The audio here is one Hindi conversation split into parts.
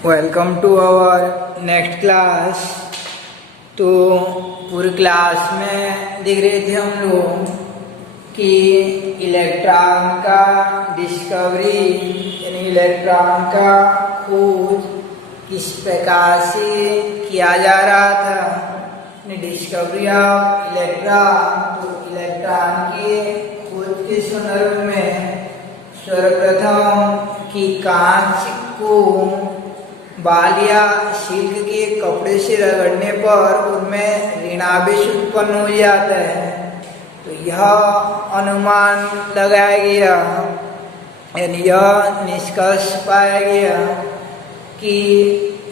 Welcome to our next class. तो पूरी क्लास में देख रहे थे हम लोग कि इलेक्ट्रॉन का डिस्कवरी यानी इलेक्ट्रॉन का खोज किस प्रकार से किया जा रहा था। डिस्कवरी ऑफ इलेक्ट्रॉन, तो इलेक्ट्रॉन के खोज के संदर्भ में सर्वप्रथम कि कांच को बाल या सिल्क के कपड़े से रगड़ने पर उनमें ऋणावेश उत्पन्न हो जाता है। तो यह अनुमान लगाया गया, यानी यह निष्कर्ष पाया गया कि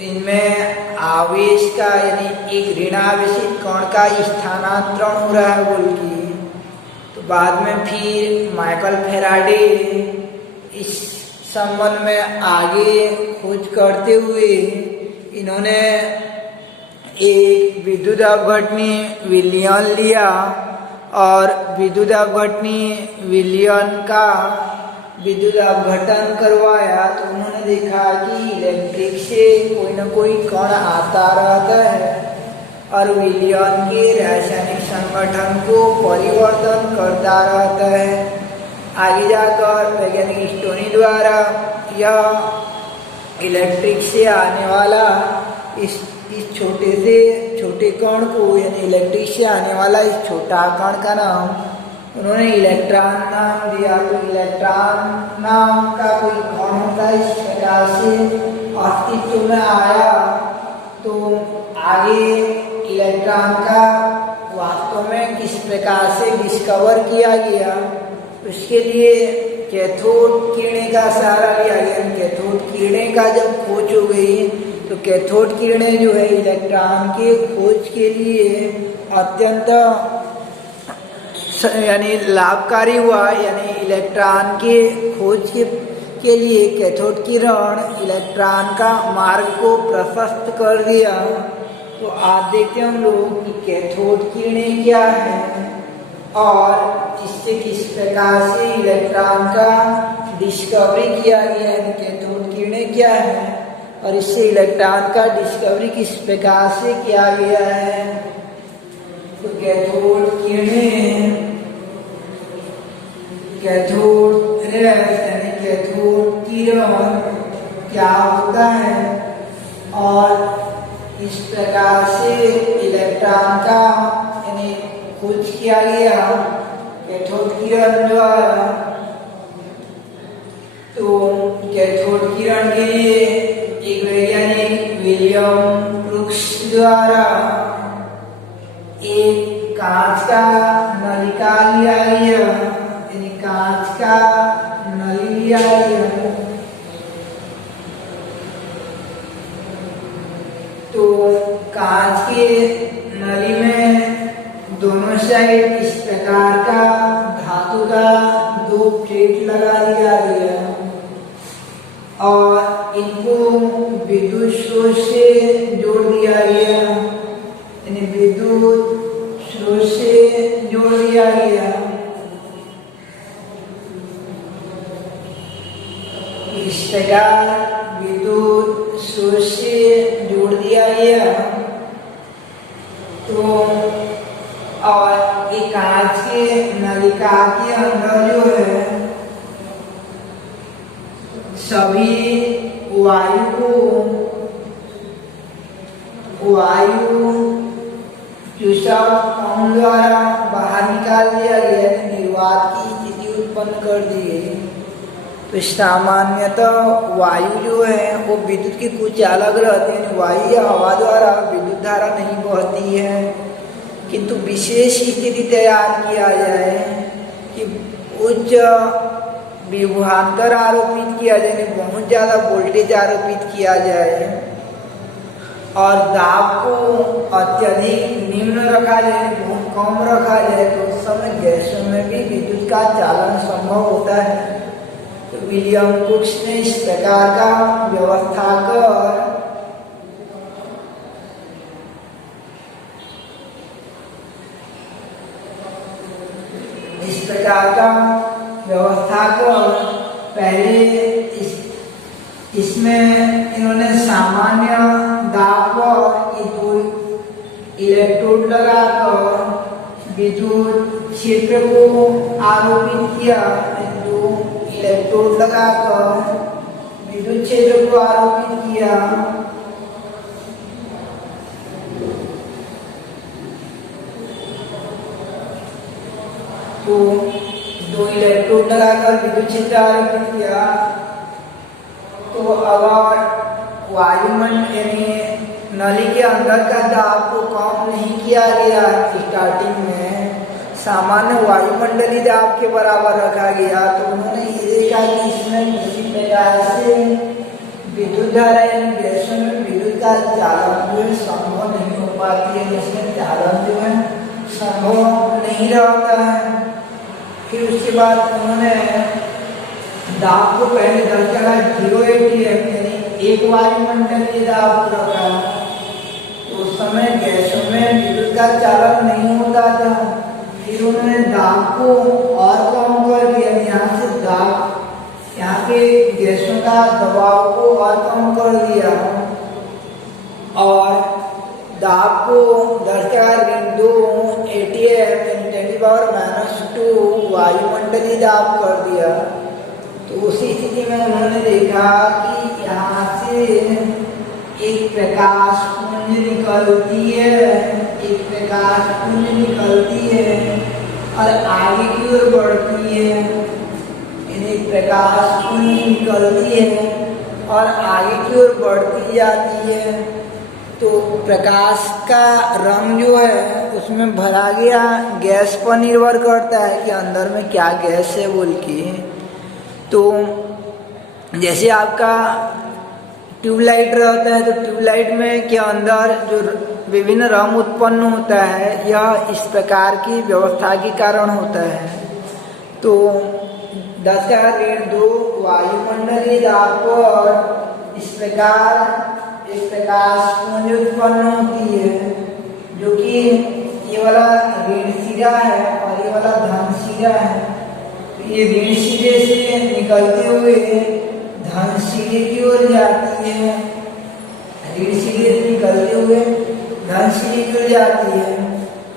इनमें आवेश का यानी एक ऋणावेशित कण का स्थानांतरण हो रहा है बोल की। तो बाद में फिर माइकल फैराडे इस संबंध में आगे खोज करते हुए इन्होंने एक विद्युत अपघटनी विलयन लिया और विद्युत अपघटनी विलयन का विद्युत अपघटन करवाया। तो उन्होंने देखा कि इलेक्ट्रिक से कोई न कोई कण आता रहता है और विलयन के रासायनिक संगठन को परिवर्तन करता रहता है। आगे जाकर वैज्ञानिक स्टोनी द्वारा यह इलेक्ट्रिक से आने वाला इस छोटे से छोटे कण को यानी इलेक्ट्रिक से आने वाला इस छोटा कण का नाम उन्होंने इलेक्ट्रॉन नाम दिया। तो इलेक्ट्रॉन नाम का कोई कण होता है, इस प्रकार से अस्तित्व में आया। तो आगे इलेक्ट्रॉन का वास्तव में किस प्रकार से डिस्कवर किया गया, उसके लिए कैथोड किरणें का सहारा लिया गया। कैथोड किरणें का जब खोज हो गई तो कैथोड किरणें जो है इलेक्ट्रॉन के खोज के लिए अत्यंत यानी लाभकारी हुआ। यानी इलेक्ट्रॉन के खोज के लिए कैथोड किरण इलेक्ट्रॉन का मार्ग को प्रशस्त कर दिया। तो आज देखते हैं हम लोग कि कैथोड किरणें क्या है और इससे किस प्रकार से इलेक्ट्रॉन का डिस्कवरी किया गया है। कैथोड किरणें क्या है और इससे इलेक्ट्रॉन का डिस्कवरी किस प्रकार से किया गया है। तो कैथोड किरणें, कैथोड रेस यानी कैथोड किरण क्या होता है और इस प्रकार से इलेक्ट्रॉन का यानी खोज किया गया कैथोड किरण द्वारा। तो कैथोड किरण के लिए एक वैज्ञानिक विलियम क्रूक्स द्वारा एक कांच का नलिका लिया गया, यानी कांच का नली लिया गया। तो कांच के नली में दोनों साइड इस प्रकार का धातु का 2 प्लेट लगा दिया गया और इनको विद्युत स्रोत से जोड़ दिया गया, यानी विद्युत स्रोत से जोड़ दिया गया। इस प्रकार विद्युत स्रोत से जोड़ दिया गया। तो और एक कांच के नलिका के अंदर जो है सभी वायु जो सब पंप द्वारा बाहर निकाल दिया गया, निर्वात की स्थिति उत्पन्न कर दी गई। तो सामान्यतः वायु जो है वो विद्युत के कुछ अलग रहते हैं। वायु या हवा द्वारा विद्युत धारा नहीं बहती है, किंतु विशेष स्थिति तैयार किया जाए कि उच्च विभवांतर आरोपित किया जाए, बहुत ज़्यादा वोल्टेज आरोपित किया जाए और दाब को अत्यधिक निम्न रखा जाए, बहुत कम रखा जाए। तो उस समय गैसों में भी विद्युत का चालन संभव होता है। तो विलियम क्रूक्स ने इस प्रकार का व्यवस्था कर व्यवस्था को पहले इसमें इन्होंने सामान्य दाब पर ये दो इलेक्ट्रोड लगाकर विद्युत क्षेत्र को आरोपित किया। दो इलेक्ट्रोड लगाकर विद्युत क्षेत्र को आरोपित किया। तो दो इलेक्ट्रोड लगाकर विद्युत क्षेत्र आरोपित किया। तो अगर वायुमंडल यानी नली के अंदर का दाब को कम नहीं किया गया, स्टार्टिंग में सामान्य वायुमंडलीय दाब के बराबर रखा गया, तो उन्होंने ये देखा कि इसमें किसी प्रकार से विद्युत धारा यानी गैसों में विद्युत का चालन जो है संभव नहीं हो पाती है, इसमें चालन जो है संभव नहीं रहता है। फिर उसके बाद उन्होंने दाब को पहले 10 ATM यानी एक वायुमंडलीय दाब रखा। तो उस समय गैसों में विद्युत का चालन नहीं होता था। फिर उन्होंने दाब को और कम कर दिया, यहाँ से दाब यहाँ के गैसों का दबाव को और कम कर दिया और दाब को 10⁻2 ATM 10⁻⁻2 वायुमंडलीय दाब कर दिया। तो उसी स्थिति में उन्होंने देखा कि यहाँ से एक प्रकाश पुंज निकलती है, एक प्रकाश पुंज निकलती है और आगे की ओर बढ़ती है। एक प्रकाश पुंज निकलती है और आगे की ओर बढ़ती जाती है। तो प्रकाश का रंग जो है उसमें भरा गया गैस पर निर्भर करता है कि अंदर में क्या गैस है बोल के। तो जैसे आपका ट्यूबलाइट रहता है, तो ट्यूबलाइट में के अंदर जो विभिन्न रंग उत्पन्न होता है, यह इस प्रकार की व्यवस्था के कारण होता है। तो 10⁻2 वायुमंडलीय दाब पर इस प्रकार एक प्रकाश पुंज उत्पन्न होती है, जो कि ये वाला ऋण सिरा है और ये वाला धन सिरा है। ये ऋण सिरे से निकलते हुए धन सिरे की ओर जाती है, ऋण सिरे से निकलते हुए धन सिरे की ओर जाती है।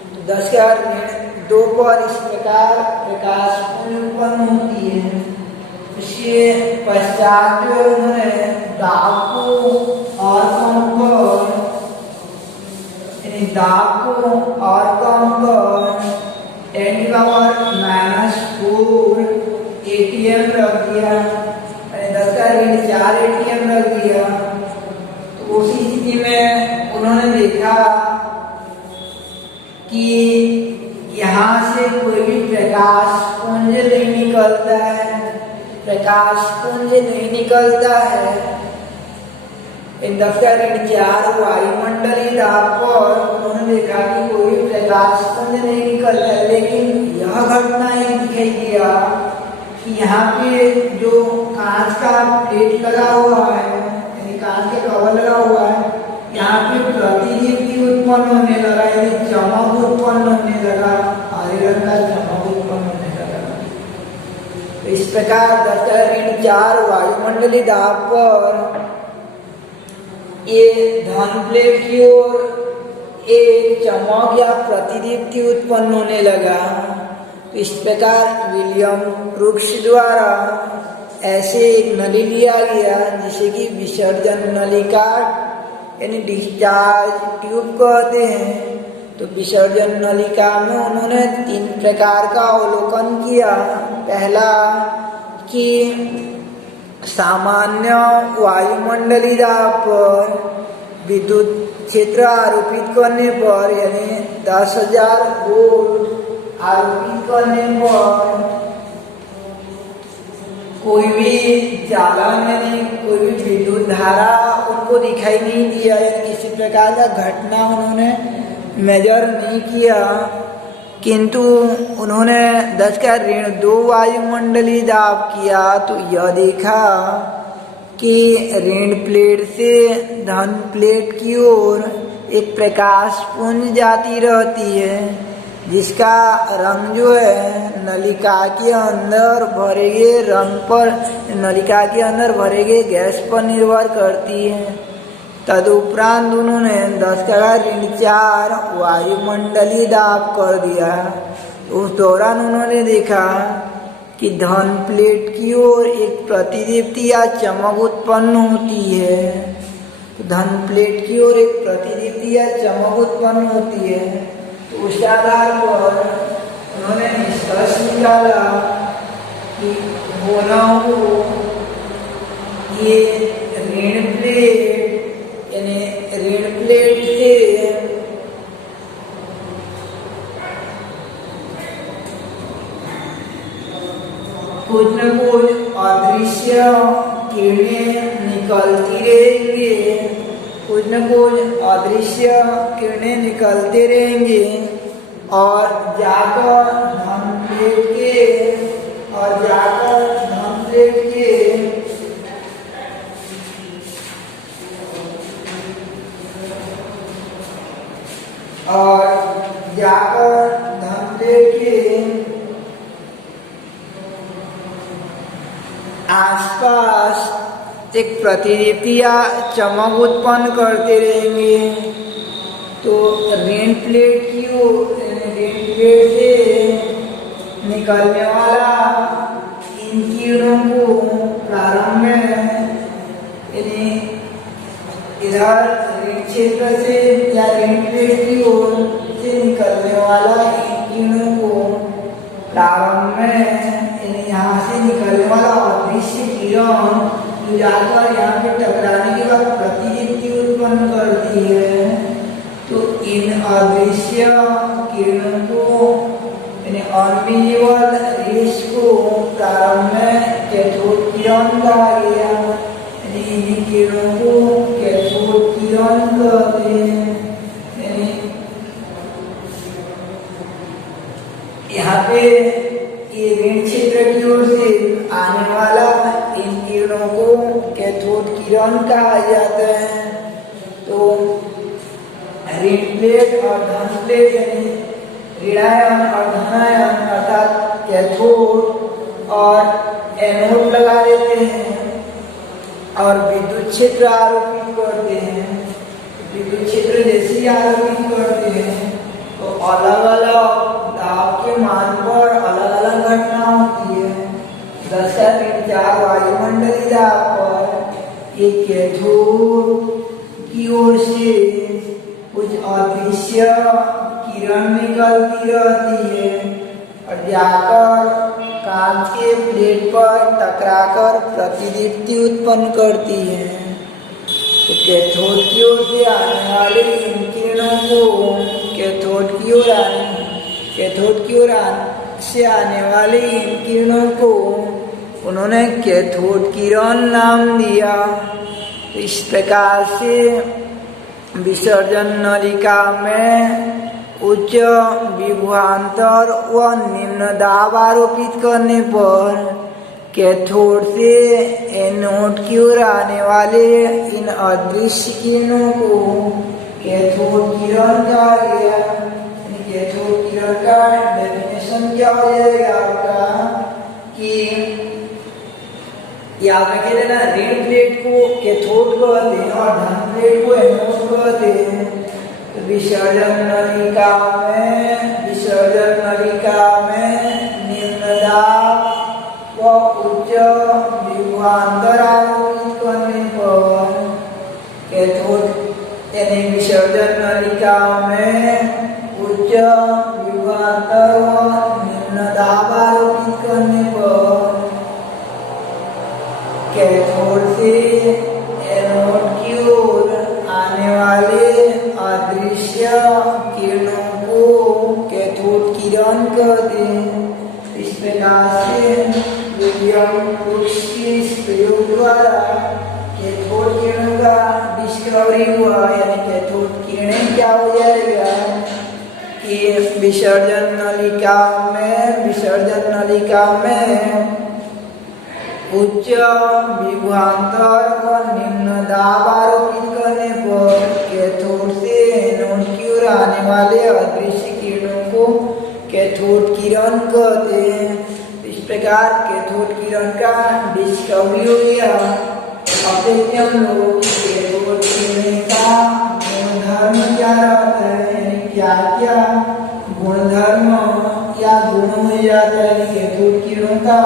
तो 10⁻2 पर इस प्रकार प्रकाश पुंज उत्पन्न होती है। इसके पश्चात जो उन्होंने दाब को और कम कर दाब को और कम कर 10⁻⁻4 ATM रख दिया, 10⁻4 ATM रख दिया। तो उसी स्थिति में उन्होंने देखा कि यहाँ से कोई भी प्रकाश पुंज नहीं निकलता है, प्रकाश पुंज नहीं निकलता है। 10⁻4 वायुमंडलीय दाब पर उन्होंने देखा कि कोई प्रकाश पुंज नहीं निकलता है। लेकिन यह घटना ये दिखाई दिया कि यहाँ पे जो कांच का प्लेट लगा हुआ है, यानी कांच का कवर लगा हुआ है, यहाँ पे प्रतिदीप्ति उत्पन्न होने लगा, यानी चमक उत्पन्न होने लगा, हरे रंग का चमक उत्पन्न होने लगा। तो इस प्रकार 10⁻4 वायुमंडलीय दाब पर ये धन प्लेट की ओर एक चमक या प्रतिदीप्ति उत्पन्न होने लगा। तो इस प्रकार विलियम क्रूक्स द्वारा ऐसे एक नली लिया गया जिसे कि विसर्जन नलिका यानी डिस्चार्ज ट्यूब कहते हैं। तो विसर्जन नलिका में उन्होंने 3 प्रकार का अवलोकन किया। पहला कि सामान्य वायुमंडलीय दाब पर विद्युत क्षेत्र आरोपित करने पर यानी 10,000 वोल्ट आरोपित करने पर कोई भी चालन यानी कोई भी विद्युत धारा उनको दिखाई नहीं दिया, यानी किसी प्रकार का घटना उन्होंने मेजर नहीं किया। किंतु उन्होंने 10⁻2 वायुमंडलीय दाब किया तो यह देखा कि ऋण प्लेट से धन प्लेट की ओर एक प्रकाश पुंज जाती रहती है, जिसका रंग जो है नलिका के अंदर भरे गए रंग पर, नलिका के अंदर भरे गए गैस पर निर्भर करती है। तदुपरांत उन्होंने 10⁻⁴ वायुमंडलीय दाब कर दिया। उस दौरान उन्होंने देखा कि धन प्लेट की ओर एक प्रतिदीप्ति या चमक उत्पन्न होती है। तो धन प्लेट की ओर एक प्रतिदीप्ति या चमक उत्पन्न होती है। तो उस आधार पर उन्होंने निष्कर्ष निकाला कि होना हो ये ऋण प्लेट, यानी ऋण प्लेट से कुछ न कुछ अदृश्य किरणें निकलती रहेंगे, कुछ न कुछ अदृश्य किरणें निकलते रहेंगे और जाकर धन प्लेट के आसपास एक प्रतिदीप्ति या चमक उत्पन्न करते रहेंगे। तो ऋण प्लेट से निकलने वाला इन किरणों को प्रारंभ में, यानी इधर ऋण क्षेत्र से या ऋण प्लेट की ओर से निकलने वाला इन किरणों को प्रारंभ में, यहाँ से निकलने वाला अदृश्य किरण जो जाकर यहाँ पे टकराने के बाद प्रतिदीप्ति उत्पन्न करती है। तो इन अदृश्य किरणों को, यानी अनविजिबल रेस को प्रारंभ में कैथोड किरण कहा गया। यानी इन किरणों को कैथोड किरण कहते हैं। यानी यहाँ पे ये ऋण क्षेत्र की ओर से आने वाला इन किरणों को कैथोड किरण कहा जाता है। तो ऋण प्लेट और धन प्लेट, यानी ऋणायन और धनायन अर्थात कैथोड और एनोड लगा देते हैं और विद्युत क्षेत्र आरोपित करते हैं। विद्युत क्षेत्र जैसे आरोपित करते हैं तो अलग अलग दाब के मान पर अलग अलग घटना होती है। 10⁻⁴ वायुमंडलीय दाब पर एक कैथोड की ओर से कुछ अदृश्य किरण निकलती रहती है और जाकर कांच के प्लेट पर टकराकर प्रतिदीप्ति उत्पन्न करती है। तो कैथोड की ओर से आने वाले इन किरणों को कैथोड की ओर से आने वाले इन किरणों को उन्होंने कैथोड किरण नाम दिया। तो इस प्रकार से विसर्जन नलिका में उच्च विभवांतर व निम्न दाब आरोपित करने पर कैथोड से एनोड की ओर आने वाले इन अदृश्य किरणों को कैथोड किरण कहा गया। कैथोड किरण का डेफिनेशन क्या हो जाएगा आपका कि याद रखिए लेना, ऋण प्लेट को कैथोड कहते हैं और धन प्लेट को एनोड कहते हैं। तो विसर्जन नलिका में निम्न दाब व उच्च विभवांतर आरोपित करने पर कैथोड, यानी विसर्जन नलिका में उच्च विभवांतर व निम्न दाब आरोपित करने पर कैथोड से एनोड की ओर आने वाले अदृश्य किरणों को कैथोड किरण कहते हैं। इस प्रकार से विलियम ब्रूक्स के इस प्रयोग द्वारा कैथोड किरणों का डिस्कवरी हुआ। यानी कैथोड किरणें क्या हो जाएगा कि विसर्जन नलिका में उच्च विभवांतर व निम्न दाब आरोपित करने पर कैथोड से एनोड की ओर आने वाले अदृश्य किरणों को कैथोड किरण कहते हैं। इस प्रकार कैथोड किरण का डिस्कवरी हो गया। अब देखते हैं हम लोग कैथोड किरण का गुणधर्म क्या रहता है, क्या क्या गुणधर्म या गुण हो जाता है, कैथोड किरणों का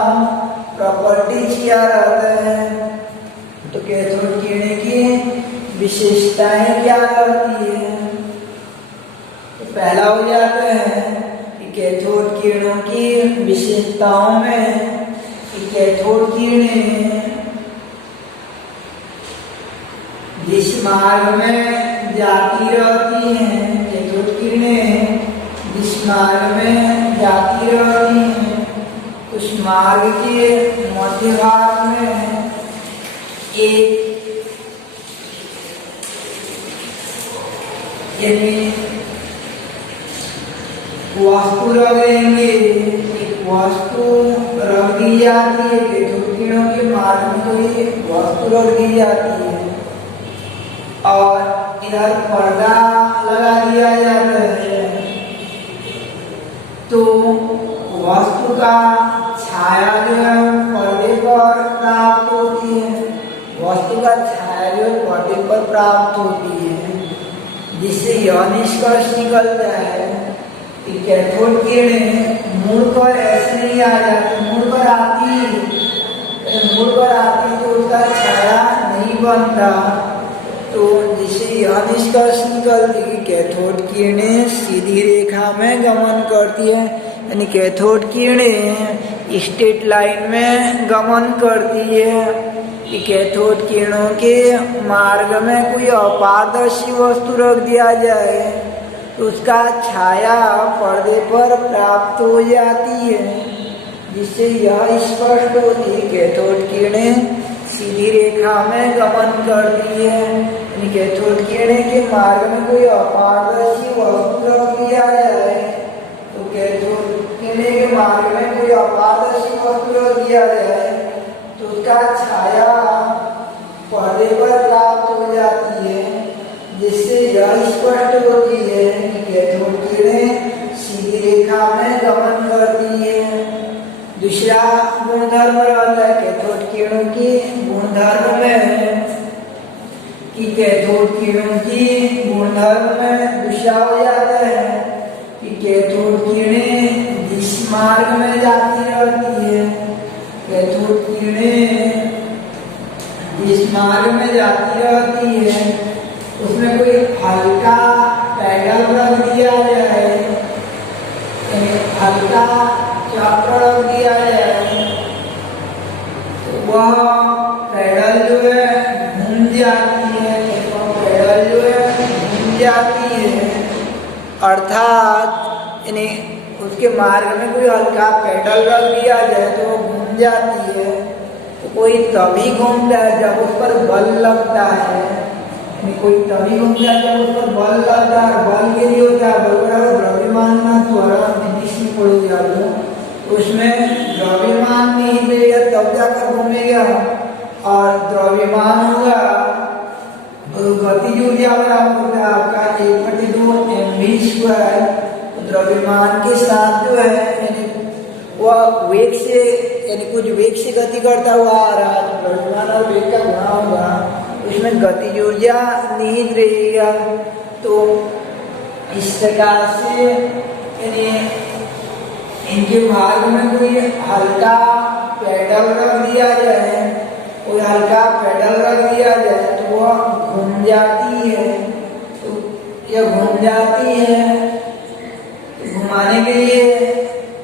प्रॉपर्टीज क्या रहता है। तो कैथोड किरण की विशेषताएं क्या रहती है। तो पहला हो जाता है कि कैथोड किरणों की विशेषताओं में कि कैथोड किरणें जिस मार्ग में जाती रहती हैं, कैथोड किरणें जिस मार्ग में जाती रहती हैं उस मार्ग के मध्य भाग में एक यानी वस्तु रख देंगे, एक वस्तु रख दी जाती है। कैथोड किरणों के मार्ग में कोई वस्तु रख दी जाती है और इधर पर्दा लगा दिया जाता है। तो वस्तु का छाया जो है पर्दे पर प्राप्त होती है, वस्तु का छाया जो पर्दे पर प्राप्त होती है, जिससे यह निष्कर्ष निकलता है कि कैथोड किरणें मुड़कर ऐसे नहीं आ जाती, मुड़कर आती तो उसका छाया नहीं बनता। तो जिससे यह निष्कर्ष निकलती कि कैथोड किरणें सीधी रेखा में गमन करती है, यानी कैथोड किरणें स्ट्रेट लाइन में गमन करती है। कि कैथोड किरणों के मार्ग में कोई अपारदर्शी वस्तु रख दिया जाए तो उसका छाया पर्दे पर प्राप्त हो जाती है, जिससे यह स्पष्ट होती है कैथोड किरणें सीधी रेखा में गमन करती है। यानी कैथोड किरणें के मार्ग में कोई अपारदर्शी वस्तु रख दिया जाए तो कैथोड किरणें के मार्ग में कोई अपारदर्शी वस्तु रख दिया जाए तो उसका छाया पर्दे पर प्राप्त हो जाती है, जिससे यह स्पष्ट होती है कि कैथोड किरणें सीधी रेखा में गमन करती है। दूसरा गुणधर्म रहता है कैथोड किरणों की गुणधर्म में कि कैथोड किरणों की गुणधर्म में दूसरा हो जाता है कि कैथोड किरणें जिस मार्ग में जाती रहती है, कैथोड किरणें जिस मार्ग में जाती रहती है उसमें कोई हल्का पैडल रख दिया जाए, हल्का चक्र रख दिया जाए तो वह पैडल जो है घूम जाती है, पैडल जो है घूम जाती है। अर्थात यानी उसके मार्ग में कोई हल्का पैडल रख दिया जाए तो वो घूम जाती है। तो कोई तभी घूमता है जब उस पर बल लगता है, कोई तभी घूमता है जब उस पर बल लगता है। बल के लिए होता है बल बराबर द्रव्यमान ना त्वरण पड़ोगे आप उसमें द्रव्यमान नहीं देगा तब जाकर घूमेगा और द्रव्यमान होगा गतिज ऊर्जा बराबर होता है आपका 1/2 mv²। द्रव्यमान के साथ जो है यानी वह वेग से यानी कुछ वेग से गति करता हुआ आ रहा है, तो द्रव्यमान और वेग का गुणा होगा, उसमें गतिज ऊर्जा निहित रहेगा। तो इस प्रकार से यानी इनके मार्ग में कोई हल्का पैडल रख दिया जाए, कोई हल्का पैडल रख दिया जाए तो वह घूम जाती है। तो यह घूम जाती है, घुमाने के लिए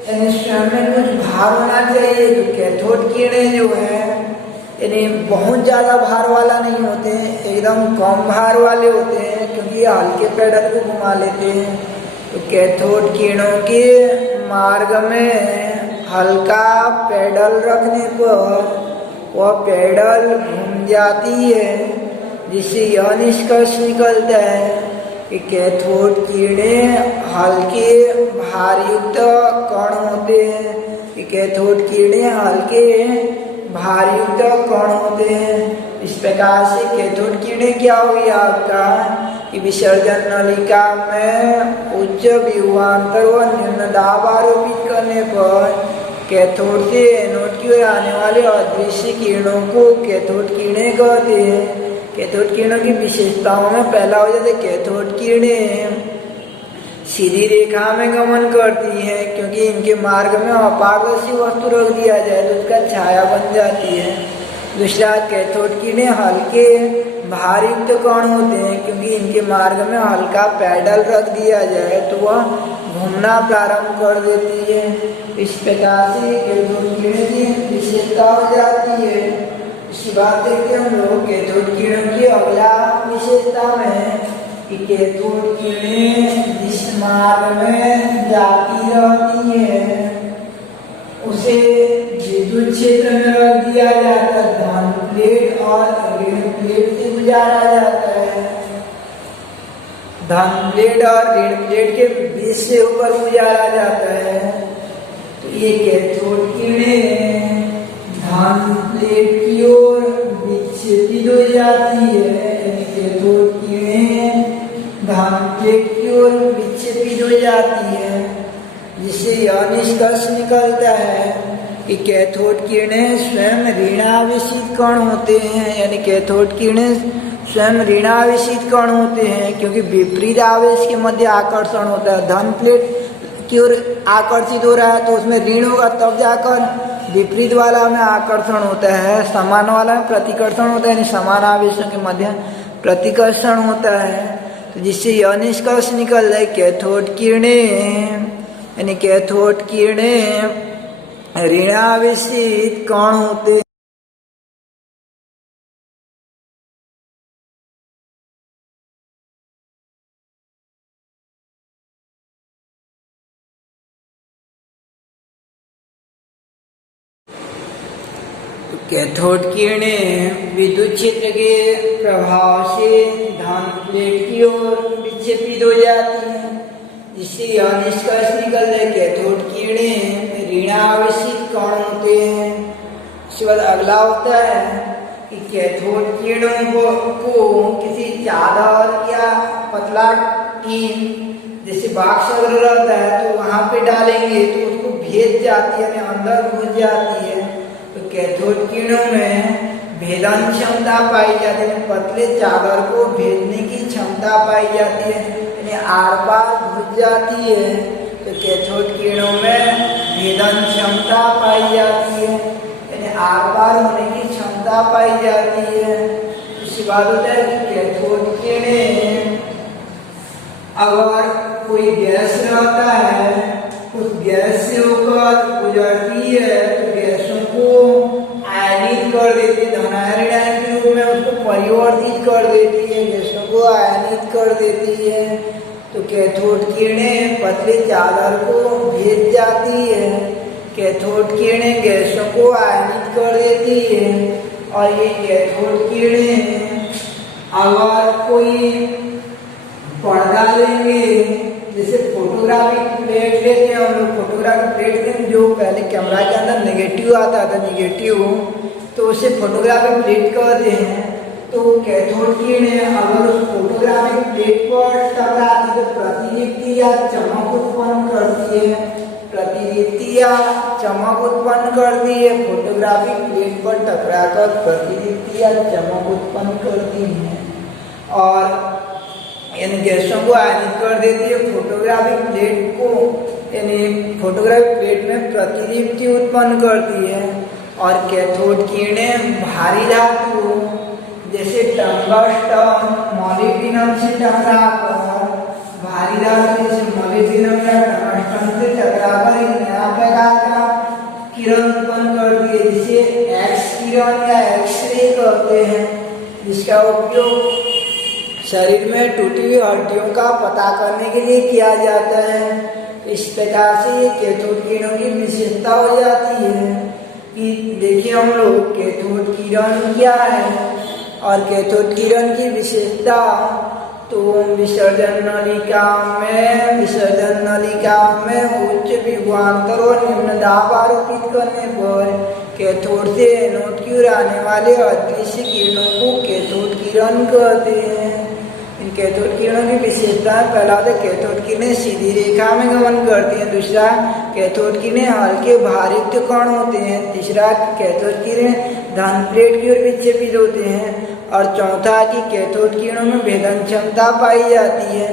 स्वयं में कुछ भार होना चाहिए। तो कैथोड किरणें जो है यानी बहुत ज़्यादा भार वाला नहीं होते हैं, एकदम कम भार वाले होते हैं क्योंकि हल्के पैडल को घुमा लेते हैं। तो कैथोड किरणों के मार्ग में हल्का पैडल रखने पर वह पैडल घूम जाती है, जिससे यह निष्कर्ष निकलता है कि कैथोड किरणें हल्के भारयुक्त कण होते हैं, कि कैथोड किरणें हल्के भारयुक्त कण होते हैं। इस प्रकार से कैथोड किरणें क्या हुई आपका कि विसर्जन नलिका में उच्च विभवांतर व निम्न दाब आरोपित करने पर कैथोड से एनोड की ओर आने वाले अदृश्य किरणों को कैथोड किरणें कहते हैं। कैथोड किरणों की विशेषताओं में पहला हो जाता है कैथोड किरणें सीधी रेखा में गमन करती हैं, क्योंकि इनके मार्ग में अपारदर्शी वस्तु रख दिया जाए तो उसका छाया बन जाती है। दूसरा, कैथोड किरणें हल्के भारयुक्त कण होते हैं, क्योंकि इनके मार्ग में हल्का पैडल रख दिया जाए तो वह घूमना प्रारंभ कर देती है। इस प्रकार से कैथोड किरणें की विशेषता हो जाती है। इसकी बात देखते हम लोग कैथोड किरणों की अगला विशेषता में कि कैथोड किरणें जिस मार्ग में जाती रहती है उसे विद्युत क्षेत्र में रख दिया जाता है। धन प्लेट और ऋण प्लेट से गुजारा जाता है। धन प्लेट और ऋण प्लेट के बीच से ऊपर गुजारा जाता है। तो ये कैथोड किरणें धन प्लेट की ओर विक्षेपित हो जाती है। कैथोड किरणें धन प्लेट की ओर विक्षेपित हो जाती है, जिससे यह निष्कर्ष निकलता है कि कैथोड किरणें स्वयं ऋणावेशित कण होते हैं। यानी कैथोड किरणें स्वयं ऋणावेशित कण होते हैं, क्योंकि विपरीत आवेश के मध्य आकर्षण होता है। धन प्लेट की ओर आकर्षित हो रहा है तो उसमें ऋण होगा, तब जाकर विपरीत वाला में आकर्षण होता है। समान वाला में प्रतिकर्षण होता है, यानी समान आवेशों के मध्य प्रतिकर्षण होता है। तो जिससे यह निष्कर्ष निकल जाए कैथोड किरणें यानी कैथोड किरणें ऋणावेशित कण होते हैं। कैथोड किरणें विद्युत क्षेत्र के प्रभाव से धन प्लेट की ओर विक्षेपित हो जाती हैं, जिससे यह निष्कर्ष निकल जाए कैथोड किरणें ऋणावेशित कण होते हैं। उसके बाद अगला होता है कि कैथोड किरणों को किसी चादर या पतला टीन जैसे बाक्स अगर रहता है तो वहां पे डालेंगे तो उसको भेद जाती है, अंदर घुस जाती है। तो कैथोड किरणों में भेदन क्षमता पाई जाती है, पतले चादर को भेदने की क्षमता पाई जाती है, यानी आर पार घुस जाती है। तो कैथोड किरणों में भेदन क्षमता पाई जाती है, यानी आर पार होने की क्षमता पाई जाती है। उसके बाद होता है कि कैथोड किरणें अगर कोई गैस रहता है उस गैस से होकर गुजरती है तो गैसों को आयनित कर देती है, धनायन के रूप में उसको परिवर्तित कर देती है, गैसों को आयनित कर देती है। तो कैथोड किरणें पतले चादर को भेद जाती है। कैथोड किरणें गैसों को आयनित कर देती है। और ये कैथोड किरणें अगर कोई पर्दा लेंगे, जैसे फोटोग्राफिक प्लेट लेते हैं हम लोग, फोटोग्राफिक प्लेट में जो पहले कैमरा के अंदर नेगेटिव आता था, नेगेटिव तो उसे फोटोग्राफिक प्लेट कहते हैं। तो कैथोड किरणें अगर उस फोटोग्राफिक प्लेट पर टकराती तो प्रतिदीप्ति या चमक उत्पन्न करती है। प्रतिदीप्ति या चमक उत्पन्न करती है, फोटोग्राफिक प्लेट पर टकराकर प्रतिदीप्ति या चमक उत्पन्न करती है। और यानी गैसों को आयनित कर देती है। फोटोग्राफिक प्लेट को यानी फोटोग्राफिक प्लेट में प्रतिदीप्ति उत्पन्न करती है। और कैथोड किरणें भारी धातु जैसे टंगस्टन मॉलिब्डेनम से टकराकर, भारी धातु जैसे मॉलिब्डेनम या टंगस्टन से टकराकर एक नया प्रकार का किरण उत्पन्न करती है, जिसे एक्स किरण या एक्सरे कहते हैं, जिसका उपयोग शरीर में टूटी हुई हड्डियों का पता करने के लिए किया जाता है। इस प्रकार से कैथोड किरणों की विशेषता हो जाती है कि देखिए हम लोग कैथोड किरण क्या है और कैथोड किरण की विशेषता। तो विसर्जन नलिका में उच्च विभवांतर और निम्न दाब आरोपित करने पर कैथोड से एनोड की ओर आने वाले अदृश्य किरणों को कैथोड किरण कहते हैं। इन कैथोड किरणों की विशेषता, पहला होता है कैथोड किरणें सीधी रेखा में गमन करती हैं, दूसरा कैथोड किरणें हल्के भारयुक्त कण होते हैं, तीसरा कैथोड किरणें धन प्लेट की ओर विक्षेपित होते हैं, और चौथा कि कैथोड किरणों में भेदन क्षमता पाई जाती है,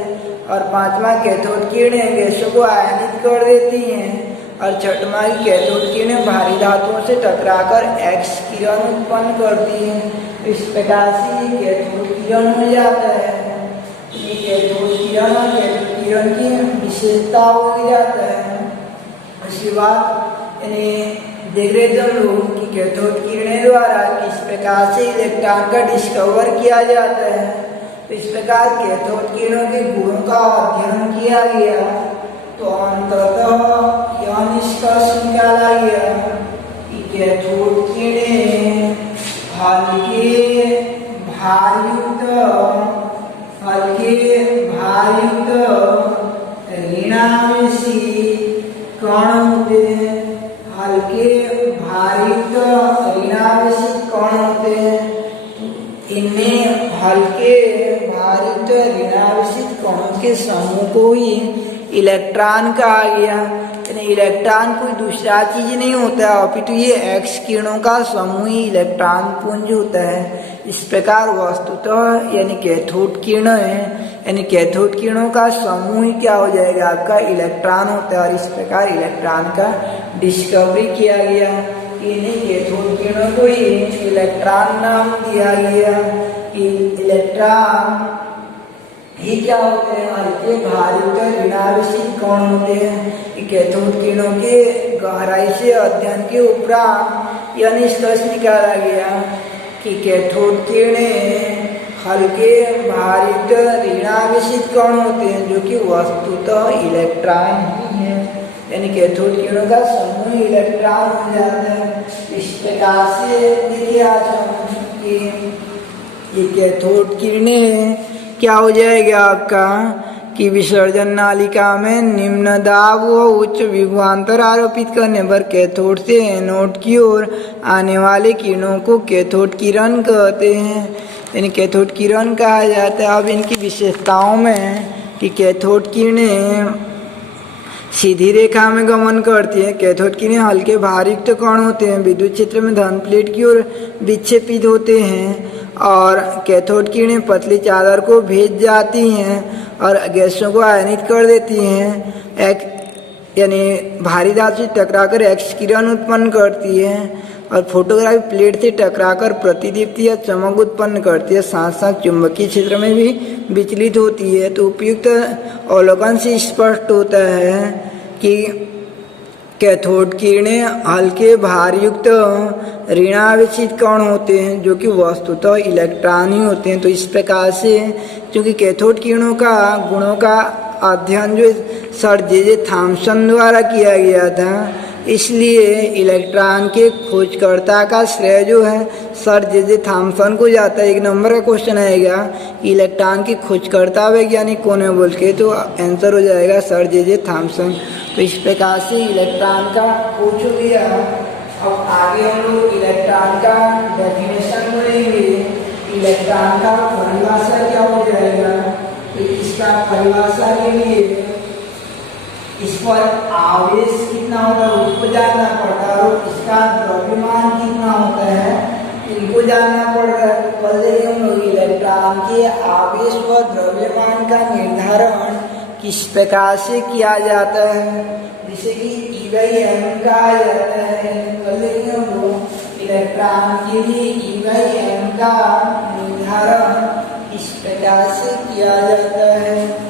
और पांचवा कैथोड किरणें गैसों को आयनित कर देती हैं, और छठवां की कैथोड किरणें भारी धातुओं से टकराकर एक्स किरण उत्पन्न करती हैं। इस प्रकार से कैथोड किरण हो जाता है। ये कैथोड किरण और कैथोड किरण की विशेषता हो जाता है। उसके बाद देख रहे थे हम लोग कि कैथोड किरणें द्वारा किस प्रकार से इलेक्ट्रॉन का डिस्कवर किया जाता है। तो इस प्रकार कैथोड किरणों के गुणों का अध्ययन किया गया, तो अंततः यह निष्कर्ष निकाला गया कि कैथोड किरणें हल्के भारयुक्त ऋणावेशी कण होते हैं। हल्के भारयुक्त ऋणावेशी कण होते हैं। इनमें हल्के भारित ऋणावेशित कणों के समूह को ही इलेक्ट्रॉन कहा गया। इलेक्ट्रॉन कोई दूसरा चीज नहीं होता, अपितु ये एक्स किरणों का समूह ही इलेक्ट्रॉन पुंज होता है। इस प्रकार वस्तुतः यानी कैथोड किरण है, यानी कैथोड किरणों का समूह ही क्या हो जाएगा, आपका इलेक्ट्रॉन होता है। और इस प्रकार इलेक्ट्रॉन का डिस्कवरी किया गया। इन्हीं कैथोड किरणों को ही इलेक्ट्रॉन नाम दिया गया। इलेक्ट्रॉन ही क्या होते हैं, हल्के भारी ऋणावेशित कण होते हैं। कैथोड किरणों के गहराई से अध्ययन के उपरांत यह निष्कर्ष निकाला गया कि कैथोड किरणें हल्के भारित ऋणावेशित कण होते हैं, जो कि वस्तुतः इलेक्ट्रॉन ही है। यानी कैथोड किरणों का समूह इलेक्ट्रॉन हो जाता है। इस प्रकार से देखिए आज कि ये कैथोड किरणें क्या हो जाएगा आपका कि विसर्जन नालिका में निम्न दाब व उच्च विभवांतर आरोपित करने पर कैथोड से एनोड की ओर आने वाले किरणों को कैथोड किरण कहते हैं। यानी कैथोड किरण कहा जाता है। अब इनकी विशेषताओं में कि कैथोड किरणें सीधी रेखा में गमन करती है। कैथोड किरणें हल्के भारयुक्त कण होते हैं, विद्युत क्षेत्र में धन प्लेट की ओर विक्षेपित होते हैं, और कैथोड किरणें पतली चादर को भेज जाती हैं और गैसों को आयनित कर देती हैं। यानी भारी धातु से टकराकर एक्स किरण उत्पन्न करती है, और फोटोग्राफी प्लेट से टकराकर प्रतिदीप्ति या चमक उत्पन्न करती है। साथ साथ चुंबकीय क्षेत्र में भी विचलित होती है। तो उपयुक्त अवलोकन से स्पष्ट होता है कि कैथोड किरणें हल्के भारयुक्त ऋणावेशित कण होते हैं, जो कि वस्तुतः इलेक्ट्रॉन ही होते हैं। तो इस प्रकार से क्योंकि कैथोड किरणों का गुणों का अध्ययन जो सर जे थॉमसन द्वारा किया गया था, इसलिए इलेक्ट्रॉन के खोजकर्ता का श्रेय जो है सर जे थॉमसन को जाता है। 1 नंबर का क्वेश्चन आएगा कि इलेक्ट्रॉन के खोजकर्ता वैज्ञानिक कौन है बोल के, तो आंसर हो जाएगा सर जे थॉमसन। तो इस प्रकार से इलेक्ट्रॉन का खोज हो गया। अब आगे हम लोग इलेक्ट्रॉन का डेफिनेशन करेंगे। इलेक्ट्रॉन का परिभाषा क्या हो जाएगा, तो इसका परिभाषा के लिए इस पर आवेश कितना होता है उसको जानना पड़ता है, और इसका द्रव्यमान कितना होता है इनको जानना पड़ता है। पहले हम लोग इलेक्ट्रॉन के आवेश व द्रव्यमान का निर्धारण किस प्रकार से किया जाता है, जिसे कि E/m कहा जाता है। पहले हम लोग इलेक्ट्रॉन के लिए E/m का निर्धारण इस प्रकार से किया जाता है।